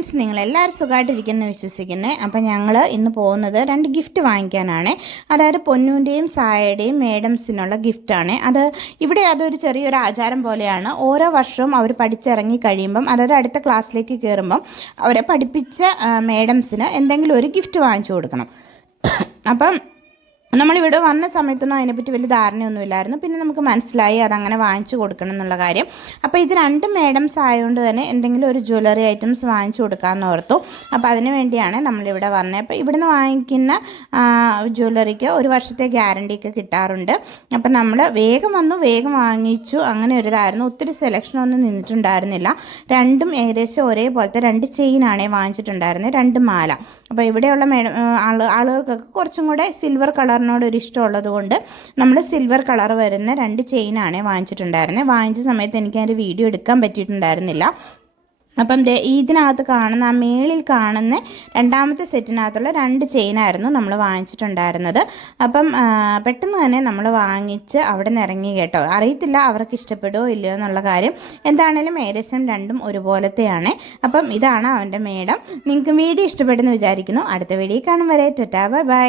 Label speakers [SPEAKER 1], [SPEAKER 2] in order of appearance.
[SPEAKER 1] Friends നിങ്ങൾ എല്ലാവരും സുഖമായിട്ടിരിക്കുന്നു വിശ്വസിക്കുന്നത് അപ്പം ഞങ്ങൾ ഇന്ന് പോകുന്നത് രണ്ട് ഗിഫ്റ്റ് വാങ്ങിക്കാനാണ്. അതായത് പൊന്നൂന്റെയും സായയുടെയും മേഡംസിനുള്ള ഗിഫ്റ്റാണ് അത് ഇവിടെ അതൊരു ചെറിയൊരു ആചാരം പോലെയാണ്. ഓരോ വർഷവും അവർ പഠിച്ചിറങ്ങി കഴിയുമ്പം അതായത് അടുത്ത ക്ലാസ്സിലേക്ക് കയറുമ്പം അവരെ പഠിപ്പിച്ച മേഡംസിന് എന്തെങ്കിലും ഒരു ഗിഫ്റ്റ് വാങ്ങിച്ചു കൊടുക്കണം. അപ്പം നമ്മളിവിടെ വന്ന സമയത്തൊന്നും അതിനെപ്പറ്റി വലിയ ധാരണയൊന്നുമില്ലായിരുന്നു. പിന്നെ നമുക്ക് മനസ്സിലായി അതങ്ങനെ വാങ്ങിച്ചു കൊടുക്കണം എന്നുള്ള കാര്യം. അപ്പോൾ ഇത് രണ്ട് മേഡംസ് ആയതുകൊണ്ട് തന്നെ എന്തെങ്കിലും ഒരു ജ്വല്ലറി ഐറ്റംസ് വാങ്ങിച്ചു കൊടുക്കാമെന്ന് ഓർത്തു. അപ്പോൾ അതിന് വേണ്ടിയാണ് നമ്മളിവിടെ വന്നത് അപ്പോൾ ഇവിടുന്ന് വാങ്ങിക്കുന്ന ജ്വല്ലറിക്ക് ഒരു വർഷത്തെ ഗ്യാരണ്ടി ഒക്കെ കിട്ടാറുണ്ട്. അപ്പം നമ്മൾ വേഗം വന്നു വേഗം വാങ്ങിച്ചു. അങ്ങനെ ഒരു ഇതായിരുന്നു. ഒത്തിരി സെലക്ഷനൊന്നും നിന്നിട്ടുണ്ടായിരുന്നില്ല. രണ്ടും ഏകദേശം ഒരേപോലത്തെ രണ്ട് ചെയിനാണേ വാങ്ങിച്ചിട്ടുണ്ടായിരുന്നത് രണ്ട് മാല. അപ്പോൾ ഇവിടെയുള്ള മേഡം ആളുകൾക്കൊക്കെ കുറച്ചും കൂടെ സിൽവർ കളറിനോട് ഒരു ഇഷ്ടമുള്ളത് കൊണ്ട് നമ്മൾ സിൽവർ കളർ വരുന്ന രണ്ട് ചെയിനാണ് വാങ്ങിച്ചിട്ടുണ്ടായിരുന്നത് വാങ്ങിച്ച സമയത്ത് എനിക്ക് അതിന്റെ വീഡിയോ എടുക്കാൻ പറ്റിയിട്ടുണ്ടായിരുന്നില്ല. അപ്പം ഇതിനകത്ത് കാണുന്ന ആ മേളിൽ കാണുന്ന രണ്ടാമത്തെ സെറ്റിനകത്തുള്ള രണ്ട് ചെയിനായിരുന്നു നമ്മൾ വാങ്ങിച്ചിട്ടുണ്ടായിരുന്നത്. അപ്പം പെട്ടെന്ന് തന്നെ നമ്മൾ വാങ്ങിച്ച് അവിടെ നിന്ന് ഇറങ്ങി കേട്ടോ. അറിയത്തില്ല അവർക്ക് ഇഷ്ടപ്പെടുമോ ഇല്ലയോ എന്നുള്ള കാര്യം. എന്താണേലും ഏകദേശം രണ്ടും ഒരുപോലത്തെയാണ്. അപ്പം ഇതാണ് അവന്റെ മേടം. നിങ്ങൾക്ക് വീഡിയോ ഇഷ്ടപ്പെടുന്നു വിചാരിക്കുന്നു. അടുത്ത വീഡിയോ കാണും വരെ. Tata bye bye.